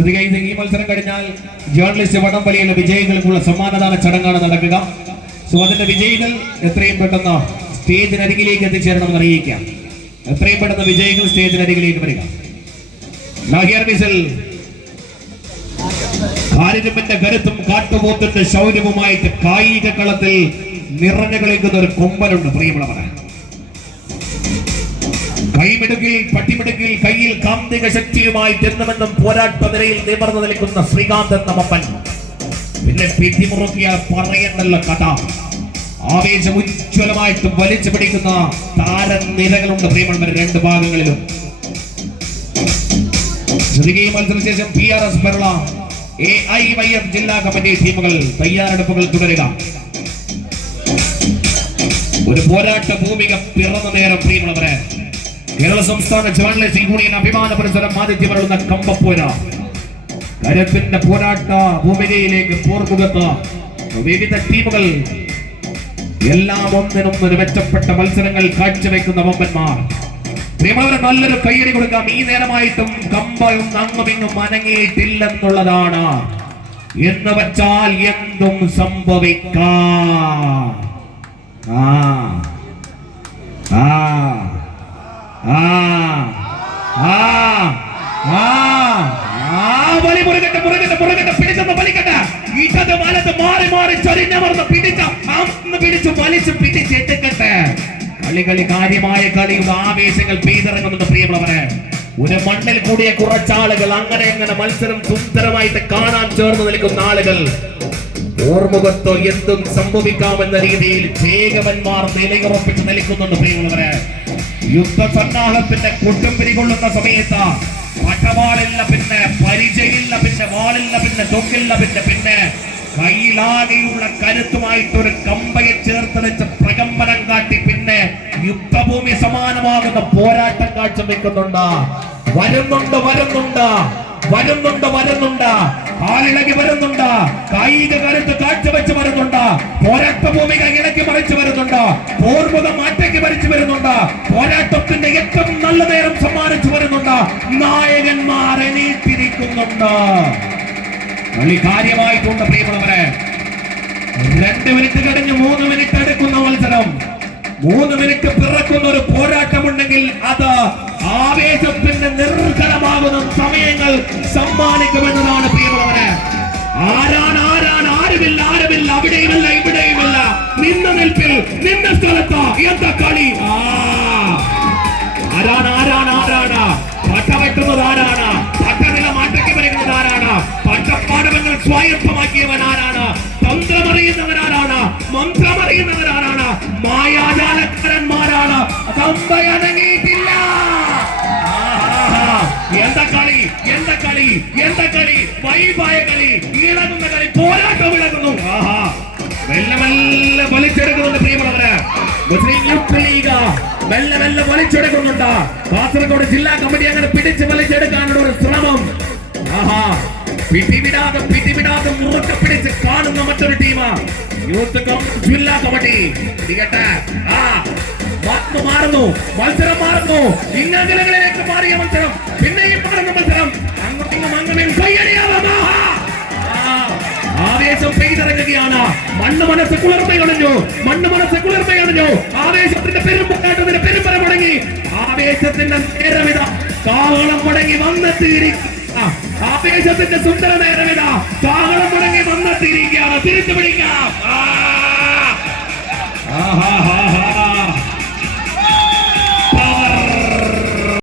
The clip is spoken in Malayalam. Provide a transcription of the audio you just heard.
ഈ മത്സരം കഴിഞ്ഞാൽ ജേർണലിസ്റ്റ് വടംവലിയിലെ വിജയികൾക്കുള്ള സമ്മാനദാന ചടങ്ങാണ് നടക്കുക. സോ അതിന്റെ വിജയികൾ എത്രയും പെട്ടെന്ന് സ്റ്റേജിനരികിലേക്ക് എത്തിച്ചേരണമെന്ന് അറിയിക്കാം. എത്രയും പെട്ടെന്ന് വിജയികൾ സ്റ്റേജിനരികിലേക്ക് വരിക. കാരിരുമ്പിന്റെ കരുത്തും കാട്ടുപോത്തിന്റെ ശൗര്യവുമായിട്ട് കായിക കളത്തിൽ നിറഞ്ഞു കളിക്കുന്ന ഒരു കൊമ്പനുണ്ട് പ്രിയമുള്ളവരെ. കൈമിടുക്കിൽ പട്ടിമിടുക്കിൽ കയ്യിൽ കാന്തിക ശക്തിയുമായി ജന്മമെന്നും പോരാട്ട നിരയിൽ നിവർന്നു നിൽക്കുന്ന ശ്രീകാന്ത് എന്ന മപ്പൻ. പിന്നെ പിടിമുറുക്കിയാൽ പറയണ്ടല്ല കഥ. ആവേശം ഉജ്ജ്വലമായിട്ട് വലിച്ചു പിടിക്കുന്ന താരനിരകളുണ്ട് പ്രിയമുള്ളവർ രണ്ട് ഭാഗങ്ങളിലും. മത്സരശേഷം PRS ബെർള AIYF ജില്ലാ കമ്മിറ്റി ടീമുകൾ തയ്യാറെടുപ്പുകൾ തുടരുക. ഒരു പോരാട്ട ഭൂമിക പിറന്ന നേരം പ്രിയമുള്ളവരെ. കേരള സംസ്ഥാന ജേർണലിസ്റ്റ് യൂണിയൻ അഭിമാന പുരസ്കാരം ആതിഥ്യമരുളുന്ന കമ്പപ്പോര കരുത്തിന്റെ പോരാട്ട ഭൂമികയിലേക്ക് പോർമുഖത്ത് വിവിധ ടീമുകൾ എല്ലാം ഒന്നിനൊന്നൊരു മെച്ചപ്പെട്ട മത്സരങ്ങൾ കാഴ്ചവെക്കുന്ന വമ്പന്മാർ. പ്രിയമുള്ളവരെ, നല്ലൊരു കയ്യടി കൊടുക്കാം. ഈ നേരമായിട്ടും കമ്പയും അങ്ങുമിങ്ങും അനങ്ങിയിട്ടില്ലെന്നുള്ളതാണ്. എന്ന് വച്ചാൽ എന്തും സംഭവിക്കാം. ഇടത് വലത് മാറി മാറി ചൊരിഞ്ഞമർന്ന് പിടിച്ചു വലിച്ചു പിടിച്ചെടുക്കട്ടെ. കളി കാര്യമായ കളിയുടെ ആവേശങ്ങൾ പെയ്തിറങ്ങുന്നുണ്ട് പ്രിയമുള്ളവരെ. ഒരു മണ്ണിൽ കൂടിയ കുറച്ചാളുകൾ അങ്ങനെ മത്സരം സുന്ദരമായിട്ട് കാണാൻ ചേർന്ന് നിൽക്കുന്ന ആളുകൾ ഓർമുഖത്തോ എന്തും സംഭവിക്കാമെന്ന രീതിയിൽ ചേകവന്മാർ നിലയുറപ്പിച്ച് നിൽക്കുന്നുണ്ട് പ്രിയമുള്ളവരെ. യുദ്ധസന്നാഹത്തിന്റെ കൊട്ടുംപിരി കൊള്ളുന്ന സമയത്ത് പട്ടവാളില്ല, പിന്നെ പരിചയില്ല, പിന്നെ വാളില്ല, പിന്നെ തൊക്കില്ല, പിന്നെ കയ്യിലാകെയുള്ള കരുത്തുമായിട്ടൊരു കമ്പയെ ചേർത്ത് വെച്ച് പ്രകമ്പനം കാട്ടി പിന്നെ യുദ്ധഭൂമി സമാനമാകുന്ന പോരാട്ടം കാഴ്ചവെക്കുന്നുണ്ട്. വരുന്നുണ്ട് കാലിളകി വരുന്നുണ്ട്. കായിക കരുത്ത് കാഴ്ചവെച്ച് വരുന്നുണ്ട്. പോരാട്ട ഭൂമിക ഇളക്കി മറിച്ചു വരുന്നുണ്ട്. പോർമുഖം മാറ്റേക്ക് മറിച്ചു വരുന്നുണ്ട്. പോരാട്ടത്തിന്റെ ഏറ്റവും നല്ല നേരം സമ്മാനിച്ചു വരുന്നുണ്ട്. നായകന്മാർ എണീറ്റിരിക്കുന്നുണ്ട്. കളി കാര്യമായിട്ടുണ്ട് പ്രിയമുള്ളവരെ. 2 മിനിറ്റ് കഴിഞ്ഞ് 3 മിനിറ്റ് എടുക്കുന്ന മത്സരം. 3 മിനിറ്റ് പിറക്കുന്ന ഒരു പോരാട്ടമുണ്ടെങ്കിൽ അത് ആവേശത്തിന്റെ നിർഘടമാകുന്ന സമയങ്ങൾ സമ്മാനിക്കുമെന്നതാണ് പ്രിയമുള്ളവരെ. ആരുമില്ല, അവിടെയുമില്ല, ഇവിടെയുമില്ല. നിന്ന നിൽപ്പിൽ, നിന്ന സ്ഥലത്ത് എന്താ കളി? ആരാണ് പട്ടവെട്ടുന്നത്? ആരാണ് പട്ടനില മാറ്റയ്ക്ക് വരുന്നത്? ആരാണ് പട്ടപ്പാടവങ്ങൾ സ്വായത്തമാക്കിയവൻ? ആരാണ് തന്ത്രമറിയുന്നവരാരാണ്? മന്ത്രമറിയുന്നവരാരാണ്? മായാജാലക്കാരന്മാരാണ്. കമ്പയണങ്ങിയിട്ടില്ല. എന്താ കളി വൈബായ കളി, ഇളകുന്ന കളി, പോരാട്ടം ഇളകുന്നു. മെല്ലെ വലിച്ചെടുക്കുന്നുണ്ട് പ്രിയമുള്ളവര്. മുസ്ലിം യൂത്ത് ലീഗ് മെല്ലെ വലിച്ചെടുക്കുന്നുണ്ട്. കാസർഗോഡ് ജില്ലാ കമ്മിറ്റി അങ്ങനെ പിടിച്ച് വലിച്ചെടുക്കാനുള്ള ഒരു ശ്രമം. പിടിവിടാതെ മുറുക്കെ പിടിച്ച് കാണുന്ന മറ്റൊരു ടീം യൂത്ത് ജില്ലാ കമ്മിറ്റി. മാറുന്നു, മത്സരം മാറുന്നു. ഇന്നങ്ങളിലേക്ക് മാറിയ മത്സരം, പിന്നെയും മാറുന്ന മത്സരം. അങ്ങും കയ്യടിയാവാം. ആവേശം പെയ്തിറങ്ങുകയാണ്. മണ്ണ് മനസ്സ് കുളിർമയണിഞ്ഞു. ആവേശത്തിന്റെ പെരുമ്പക്കാട്ടത്തിന്റെ പെരുമ്പര മുടങ്ങി. ആവേശത്തിന്റെ നേരമിത കാഹളം മുടങ്ങി വന്നെത്തിയിരിക്കുക. ആവേശത്തിന്റെ സുന്ദര നേരമിത കാഹളം മുടങ്ങി വന്നെത്തിയിരിക്കുകയാണ്. തിരിച്ചു പിടിക്കാം.